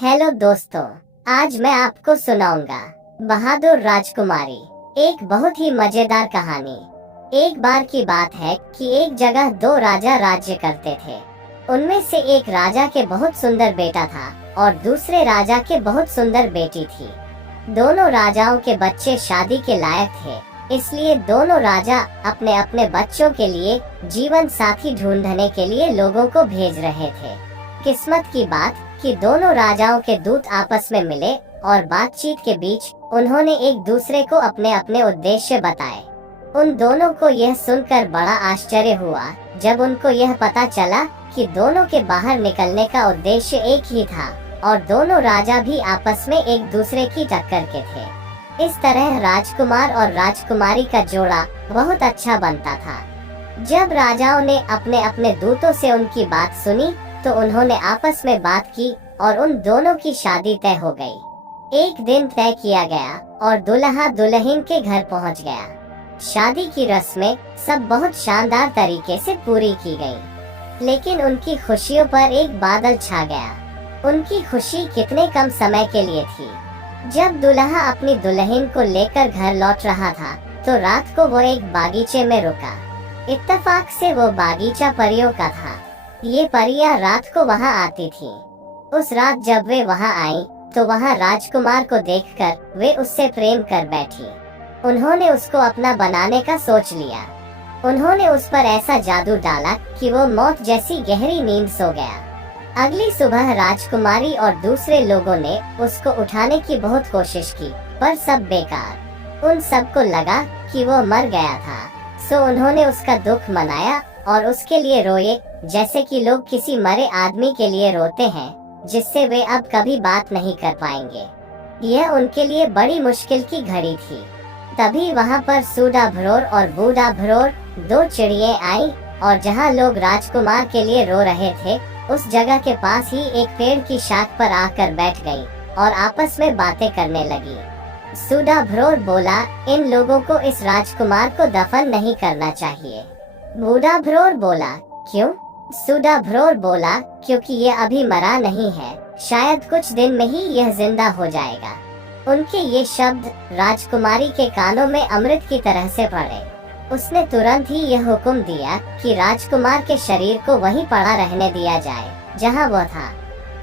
Hello दोस्तों, आज मैं आपको सुनाऊंगा बहादुर राजकुमारी, एक बहुत ही मजेदार कहानी। एक बार की बात है कि एक जगह दो राजा राज्य करते थे। उनमें से एक राजा के बहुत सुंदर बेटा था और दूसरे राजा के बहुत सुंदर बेटी थी। दोनों राजाओं के बच्चे शादी के लायक थे, इसलिए दोनों राजा अपने अपने बच्चों के लिए जीवन साथी ढूंढने के लिए लोगों को भेज रहे थे। किस्मत की बात कि दोनों राजाओं के दूत आपस में मिले और बातचीत के बीच उन्होंने एक दूसरे को अपने अपने उद्देश्य बताए। उन दोनों को यह सुनकर बड़ा आश्चर्य हुआ जब उनको यह पता चला कि दोनों के बाहर निकलने का उद्देश्य एक ही था और दोनों राजा भी आपस में एक दूसरे की टक्कर के थे। इस तरह राजकुमार और राजकुमारी का जोड़ा बहुत अच्छा बनता था। जब राजाओं ने अपने अपने दूतों से उनकी बात सुनी तो उन्होंने आपस में बात की और उन दोनों की शादी तय हो गई। एक दिन तय किया गया और दुल्हा दुल्हन के घर पहुंच गया। शादी की रस्में सब बहुत शानदार तरीके से पूरी की गई, लेकिन उनकी खुशियों पर एक बादल छा गया। उनकी खुशी कितने कम समय के लिए थी। जब दुल्हा अपनी दुल्हन को लेकर घर लौट रहा था तो रात को वो एक बागीचे में रुका। इत्तेफाक से वो बागीचा परियों का था। ये परियां रात को वहां आती थीं। उस रात जब वे वहां आई तो वहां राजकुमार को देखकर वे उससे प्रेम कर बैठी। उन्होंने उसको अपना बनाने का सोच लिया। उन्होंने उस पर ऐसा जादू डाला कि वो मौत जैसी गहरी नींद सो गया। अगली सुबह राजकुमारी और दूसरे लोगों ने उसको उठाने की बहुत कोशिश की, पर सब बेकार। उन सबको लगा कि वो मर गया था, सो उन्होंने उसका दुख मनाया और उसके लिए रोए, जैसे कि लोग किसी मरे आदमी के लिए रोते हैं जिससे वे अब कभी बात नहीं कर पाएंगे। यह उनके लिए बड़ी मुश्किल की घड़ी थी। तभी वहाँ पर सूडा भ्रोर और बूढ़ा भ्रोर दो चिड़िये आई और जहाँ लोग राजकुमार के लिए रो रहे थे उस जगह के पास ही एक पेड़ की शाख पर आकर बैठ गई और आपस में बातें करने लगी। सूडा भ्रोर बोला, इन लोगों को इस राजकुमार को दफन नहीं करना चाहिए। बूढ़ा भ्रोर बोला, क्यों? सूडा भ्रोर बोला, क्योंकि ये अभी मरा नहीं है, शायद कुछ दिन में ही यह जिंदा हो जाएगा। उनके ये शब्द राजकुमारी के कानों में अमृत की तरह से पड़े। उसने तुरंत ही यह हुक्म दिया कि राजकुमार के शरीर को वहीं पड़ा रहने दिया जाए जहां वो था।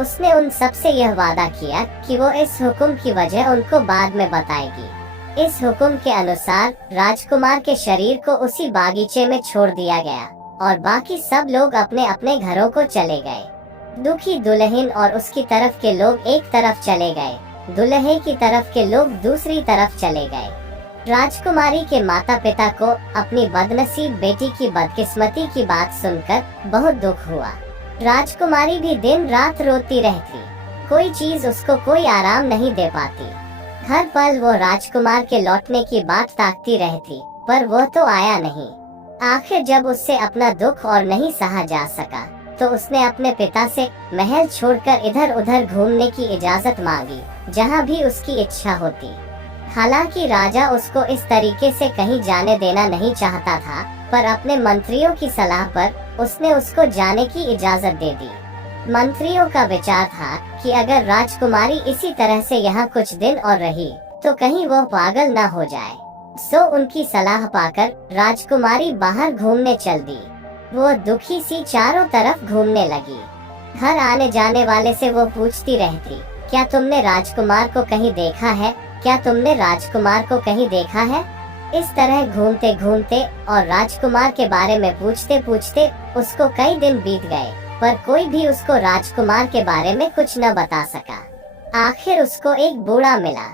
उसने उन सब से यह वादा किया कि वो इस हुक्म की वजह उनको बाद में बताएगी। इस हुक्म के अनुसार राजकुमार के शरीर को उसी बागीचे में छोड़ दिया गया और बाकी सब लोग अपने अपने घरों को चले गए। दुखी दुल्हन और उसकी तरफ के लोग एक तरफ चले गए, दुल्हे की तरफ के लोग दूसरी तरफ चले गए। राजकुमारी के माता पिता को अपनी बदनसीब बेटी की बदकिस्मती की बात सुनकर बहुत दुख हुआ। राजकुमारी भी दिन रात रोती रहती, कोई चीज उसको कोई आराम नहीं दे पाती। हर पल वो राजकुमार के लौटने की बात ताकती रहती, पर वो तो आया नहीं। आखिर जब उससे अपना दुख और नहीं सहा जा सका तो उसने अपने पिता से महल छोड़कर इधर उधर घूमने की इजाजत मांगी, जहां भी उसकी इच्छा होती। हालांकि राजा उसको इस तरीके से कहीं जाने देना नहीं चाहता था, पर अपने मंत्रियों की सलाह पर उसने उसको जाने की इजाजत दे दी। मंत्रियों का विचार था कि अगर राजकुमारी इसी तरह से यहाँ कुछ दिन और रही तो कहीं वो पागल न हो जाए। सो उनकी सलाह पाकर राजकुमारी बाहर घूमने चल दी। वो दुखी सी चारों तरफ घूमने लगी। हर आने जाने वाले से वो पूछती रहती, क्या तुमने राजकुमार को कहीं देखा है? क्या तुमने राजकुमार को कहीं देखा है? इस तरह घूमते घूमते और राजकुमार के बारे में पूछते पूछते उसको कई दिन बीत गए, पर कोई भी उसको राजकुमार के बारे में कुछ न बता सका। आखिर उसको एक बूढ़ा मिला।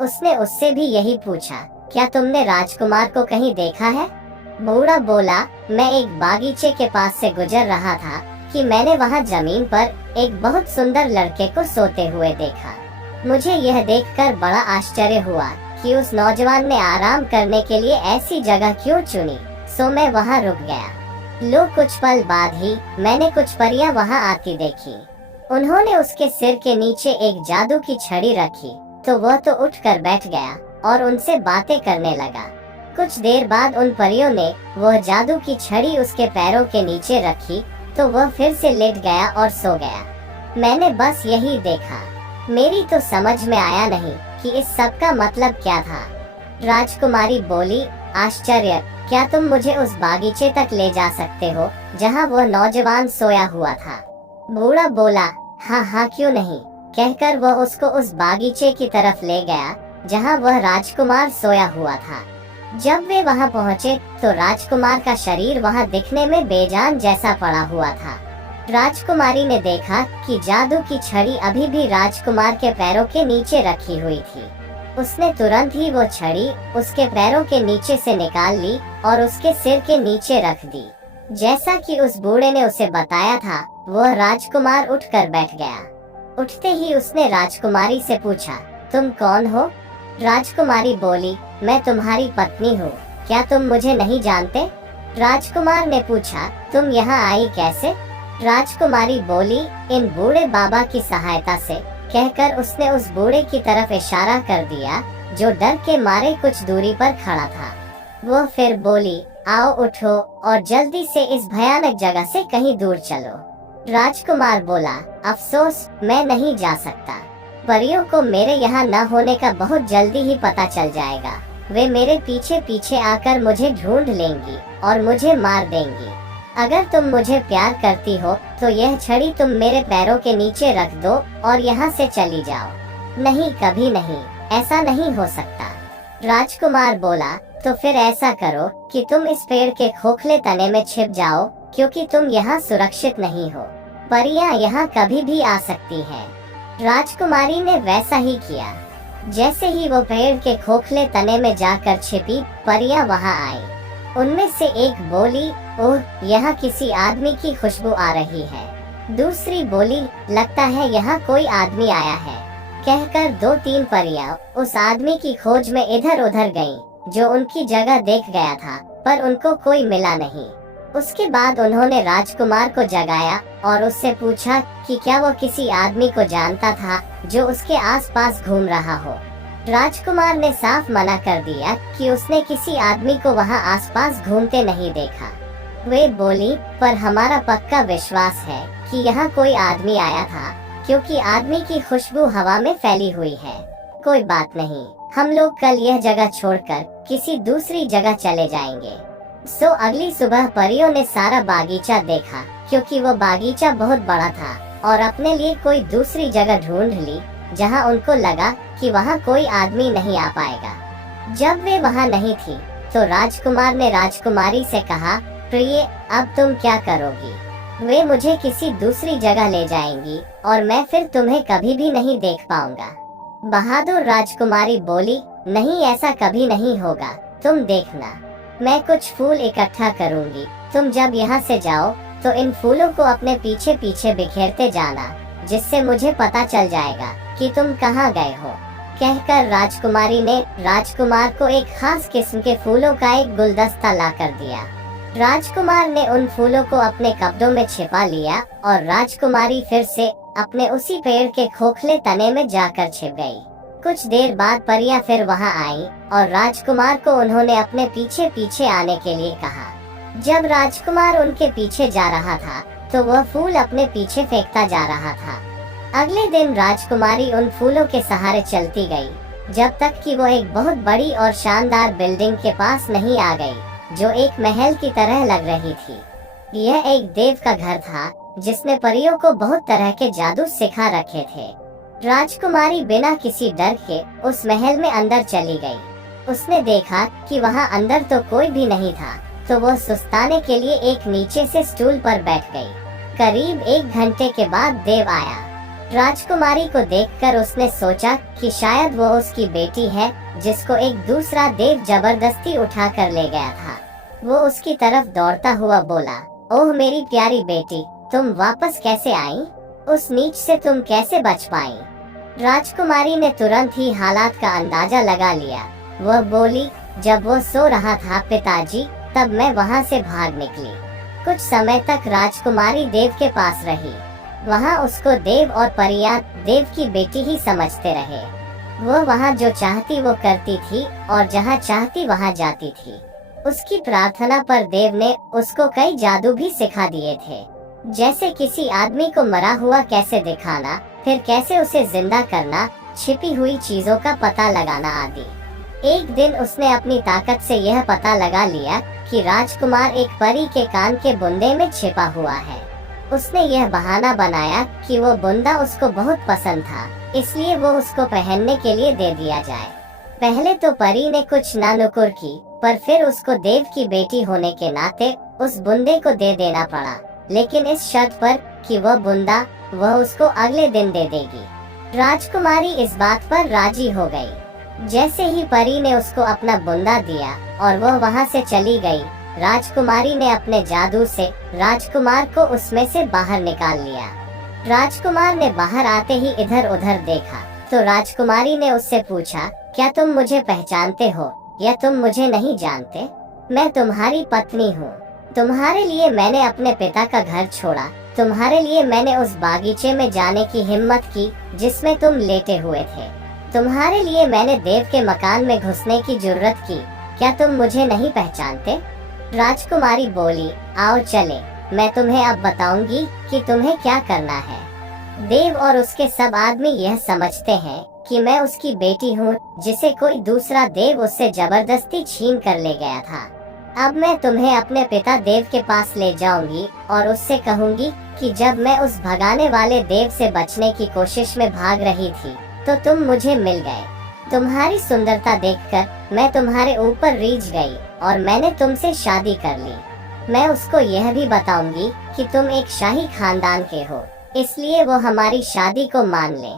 उसने उससे भी यही पूछा, क्या तुमने राजकुमार को कहीं देखा है? बूढ़ा बोला, मैं एक बागीचे के पास से गुजर रहा था कि मैंने वहाँ जमीन पर एक बहुत सुंदर लड़के को सोते हुए देखा। मुझे यह देखकर बड़ा आश्चर्य हुआ कि उस नौजवान ने आराम करने के लिए ऐसी जगह क्यों चुनी, सो मैं वहाँ रुक गया। लो कुछ पल बाद ही मैंने कुछ परियां वहाँ आती देखी। उन्होंने उसके सिर के नीचे एक जादू की छड़ी रखी तो वह तो उठकर बैठ गया और उनसे बातें करने लगा। कुछ देर बाद उन परियों ने वह जादू की छड़ी उसके पैरों के नीचे रखी तो वह फिर से लेट गया और सो गया। मैंने बस यही देखा। मेरी तो समझ में आया नहीं कि इस सब का मतलब क्या था। राजकुमारी बोली, आश्चर्य, क्या तुम मुझे उस बागीचे तक ले जा सकते हो जहाँ वह नौजवान सोया हुआ था? बूढ़ा बोला, हाँ हाँ क्यों नहीं, कहकर वह उसको उस बागीचे की तरफ ले गया जहाँ वह राजकुमार सोया हुआ था। जब वे वहाँ पहुँचे तो राजकुमार का शरीर वहाँ दिखने में बेजान जैसा पड़ा हुआ था। राजकुमारी ने देखा कि जादू की छड़ी अभी भी राजकुमार के पैरों के नीचे रखी हुई थी। उसने तुरंत ही वो छड़ी उसके पैरों के नीचे से निकाल ली और उसके सिर के नीचे रख दी। जैसा कि उस बूढ़े ने उसे बताया था, वह राजकुमार उठकर बैठ गया। उठते ही उसने राजकुमारी से पूछा, तुम कौन हो? राजकुमारी बोली, मैं तुम्हारी पत्नी हूँ, क्या तुम मुझे नहीं जानते? राजकुमार ने पूछा, तुम यहाँ आई कैसे? राजकुमारी बोली, इन बूढ़े बाबा की सहायता से, कहकर उसने उस बूढ़े की तरफ इशारा कर दिया जो डर के मारे कुछ दूरी पर खड़ा था। वो फिर बोली, आओ उठो और जल्दी से इस भयानक जगह से कहीं दूर चलो। राजकुमार बोला, अफसोस, मैं नहीं जा सकता। परियों को मेरे यहाँ न होने का बहुत जल्दी ही पता चल जाएगा। वे मेरे पीछे पीछे आकर मुझे ढूंढ लेंगी और मुझे मार देंगी। अगर तुम मुझे प्यार करती हो तो यह छड़ी तुम मेरे पैरों के नीचे रख दो और यहाँ से चली जाओ। नहीं, कभी नहीं, ऐसा नहीं हो सकता। राजकुमार बोला, तो फिर ऐसा करो कि तुम इस पेड़ के खोखले तने में छिप जाओ, क्योंकि तुम यहाँ सुरक्षित नहीं हो। परियां यहाँ कभी भी आ सकती हैं। राजकुमारी ने वैसा ही किया। जैसे ही वो पेड़ के खोखले तने में जाकर छिपी, परियां वहाँ आई। उनमें से एक बोली, ओह, यहाँ किसी आदमी की खुशबू आ रही है। दूसरी बोली, लगता है यहाँ कोई आदमी आया है। कहकर 2-3 परियां उस आदमी की खोज में इधर उधर गईं, जो उनकी जगह देख गया था, पर उनको कोई मिला नहीं। उसके बाद उन्होंने राजकुमार को जगाया और उससे पूछा कि क्या वो किसी आदमी को जानता था जो उसके आसपास घूम रहा हो। राजकुमार ने साफ मना कर दिया कि उसने किसी आदमी को वहां आसपास घूमते नहीं देखा। वे बोली, पर हमारा पक्का विश्वास है कि यहाँ कोई आदमी आया था, क्योंकि आदमी की खुशबू हवा में फैली हुई है। कोई बात नहीं, हम लोग कल यह जगह छोड़कर किसी दूसरी जगह चले जाएंगे। सो अगली सुबह परियों ने सारा बागीचा देखा, क्योंकि वो बागीचा बहुत बड़ा था, और अपने लिए कोई दूसरी जगह ढूंढ ली जहां उनको लगा कि वहां कोई आदमी नहीं आ पाएगा। जब वे वहां नहीं थी तो राजकुमार ने राजकुमारी से कहा, प्रिय, अब तुम क्या करोगी? वे मुझे किसी दूसरी जगह ले जाएंगी और मैं फिर तुम्हें कभी भी नहीं देख पाऊंगा। बहादुर राजकुमारी बोली, नहीं, ऐसा कभी नहीं होगा, तुम देखना। मैं कुछ फूल इकट्ठा करूंगी, तुम जब यहाँ से जाओ तो इन फूलों को अपने पीछे पीछे बिखेरते जाना, जिससे मुझे पता चल जाएगा कि तुम कहाँ गए हो। कहकर राजकुमारी ने राजकुमार को एक खास किस्म के फूलों का एक गुलदस्ता ला कर दिया। राजकुमार ने उन फूलों को अपने कपड़ों में छिपा लिया और राजकुमारी फिर से अपने उसी पेड़ के खोखले तने में जाकर छिप गई। कुछ देर बाद परियां फिर वहां आई और राजकुमार को उन्होंने अपने पीछे पीछे आने के लिए कहा। जब राजकुमार उनके पीछे जा रहा था तो वह फूल अपने पीछे फेंकता जा रहा था। अगले दिन राजकुमारी उन फूलों के सहारे चलती गई, जब तक कि वो एक बहुत बड़ी और शानदार बिल्डिंग के पास नहीं आ गई, जो एक महल की तरह लग रही थी। यह एक देव का घर था, जिसने परियों को बहुत तरह के जादू सिखा रखे थे। राजकुमारी बिना किसी डर के उस महल में अंदर चली गई। उसने देखा कि वहां अंदर तो कोई भी नहीं था, तो वो सुस्ताने के लिए एक नीचे से स्टूल पर बैठ गई। करीब 1 घंटे के बाद देव आया। राजकुमारी को देखकर उसने सोचा कि शायद वो उसकी बेटी है, जिसको एक दूसरा देव जबरदस्ती उठा कर ले गया था। वो उसकी तरफ दौड़ता हुआ बोला, ओह मेरी प्यारी बेटी, तुम वापस कैसे आई? उस नीच से तुम कैसे बच पाई? राजकुमारी ने तुरंत ही हालात का अंदाजा लगा लिया। वह बोली, जब वो सो रहा था पिताजी, तब मैं वहाँ से भाग निकली। कुछ समय तक राजकुमारी देव के पास रही। वहाँ उसको देव और परियां देव की बेटी ही समझते रहे। वो वहाँ जो चाहती वो करती थी और जहाँ चाहती वहाँ जाती थी। उसकी प्रार्थना पर देव ने उसको कई जादू भी सिखा दिए थे, जैसे किसी आदमी को मरा हुआ कैसे दिखाना फिर कैसे उसे जिंदा करना, छिपी हुई चीजों का पता लगाना आदि। एक दिन उसने अपनी ताकत से यह पता लगा लिया कि राजकुमार एक परी के कान के बुंदे में छिपा हुआ है। उसने यह बहाना बनाया कि वो बुंदा उसको बहुत पसंद था, इसलिए वो उसको पहनने के लिए दे दिया जाए। पहले तो परी ने कुछ ना नुकुर की, पर फिर उसको देव की बेटी होने के नाते उस बुंदे को दे देना पड़ा, लेकिन इस शर्त पर कि वह बुंदा वह उसको अगले दिन दे देगी। राजकुमारी इस बात पर राजी हो गई। जैसे ही परी ने उसको अपना बुंदा दिया और वह वहाँ से चली गई, राजकुमारी ने अपने जादू से राजकुमार को उसमें से बाहर निकाल लिया। राजकुमार ने बाहर आते ही इधर उधर देखा तो राजकुमारी ने उससे पूछा, क्या तुम मुझे पहचानते हो या तुम मुझे नहीं जानते? मैं तुम्हारी पत्नी हूँ। तुम्हारे लिए मैंने अपने पिता का घर छोड़ा, तुम्हारे लिए मैंने उस बागीचे में जाने की हिम्मत की जिसमें तुम लेटे हुए थे, तुम्हारे लिए मैंने देव के मकान में घुसने की जुर्रत की, क्या तुम मुझे नहीं पहचानते? राजकुमारी बोली, आओ चले, मैं तुम्हें अब बताऊंगी कि तुम्हें क्या करना है। देव और उसके सब आदमी यह समझते हैं कि मैं उसकी बेटी हूँ जिसे कोई दूसरा देव उससे जबरदस्ती छीन कर ले गया था। अब मैं तुम्हें अपने पिता देव के पास ले जाऊंगी और उससे कहूंगी कि जब मैं उस भगाने वाले देव से बचने की कोशिश में भाग रही थी तो तुम मुझे मिल गए। तुम्हारी सुंदरता देखकर मैं तुम्हारे ऊपर रीझ गई और मैंने तुमसे शादी कर ली। मैं उसको यह भी बताऊंगी कि तुम एक शाही खानदान के हो, इसलिए वो हमारी शादी को मान ले।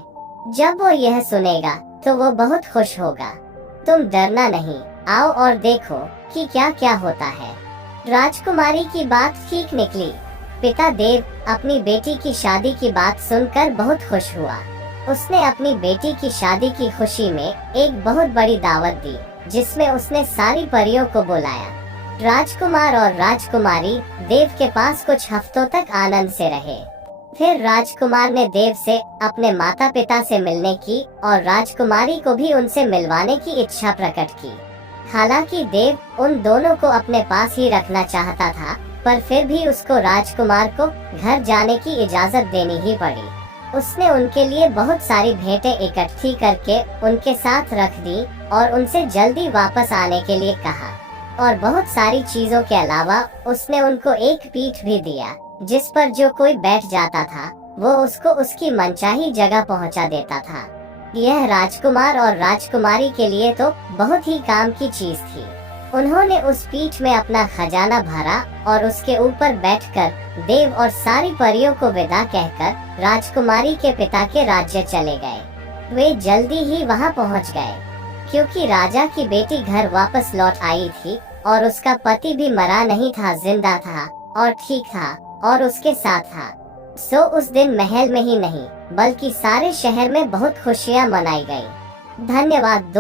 जब वो यह सुनेगा तो वो बहुत खुश होगा। तुम डरना नहीं, आओ और देखो कि क्या क्या होता है। राजकुमारी की बात ठीक निकली। पिता देव अपनी बेटी की शादी की बात सुनकर बहुत खुश हुआ। उसने अपनी बेटी की शादी की खुशी में एक बहुत बड़ी दावत दी, जिसमें उसने सारी परियों को बुलाया। राजकुमार और राजकुमारी देव के पास कुछ हफ्तों तक आनंद से रहे। फिर राजकुमार ने देव से अपने माता पिता से मिलने की और राजकुमारी को भी उनसे मिलवाने की इच्छा प्रकट की। हालांकि देव उन दोनों को अपने पास ही रखना चाहता था, पर फिर भी उसको राजकुमार को घर जाने की इजाजत देनी ही पड़ी। उसने उनके लिए बहुत सारी भेंटें इकट्ठी करके उनके साथ रख दी और उनसे जल्दी वापस आने के लिए कहा। और बहुत सारी चीजों के अलावा उसने उनको एक पीठ भी दिया, जिस पर जो कोई बैठ जाता था वो उसको उसकी मनचाही जगह पहुंचा देता था। यह राजकुमार और राजकुमारी के लिए तो बहुत ही काम की चीज थी। उन्होंने उस पीठ में अपना खजाना भरा और उसके ऊपर बैठकर देव और सारी परियों को विदा कहकर राजकुमारी के पिता के राज्य चले गए। वे जल्दी ही वहां पहुंच गए, क्योंकि राजा की बेटी घर वापस लौट आई थी और उसका पति भी मरा नहीं था, जिंदा था और ठीक था और उसके साथ था। सो उस दिन महल में ही नहीं बल्कि सारे शहर में बहुत खुशियां मनाई गई। धन्यवाद।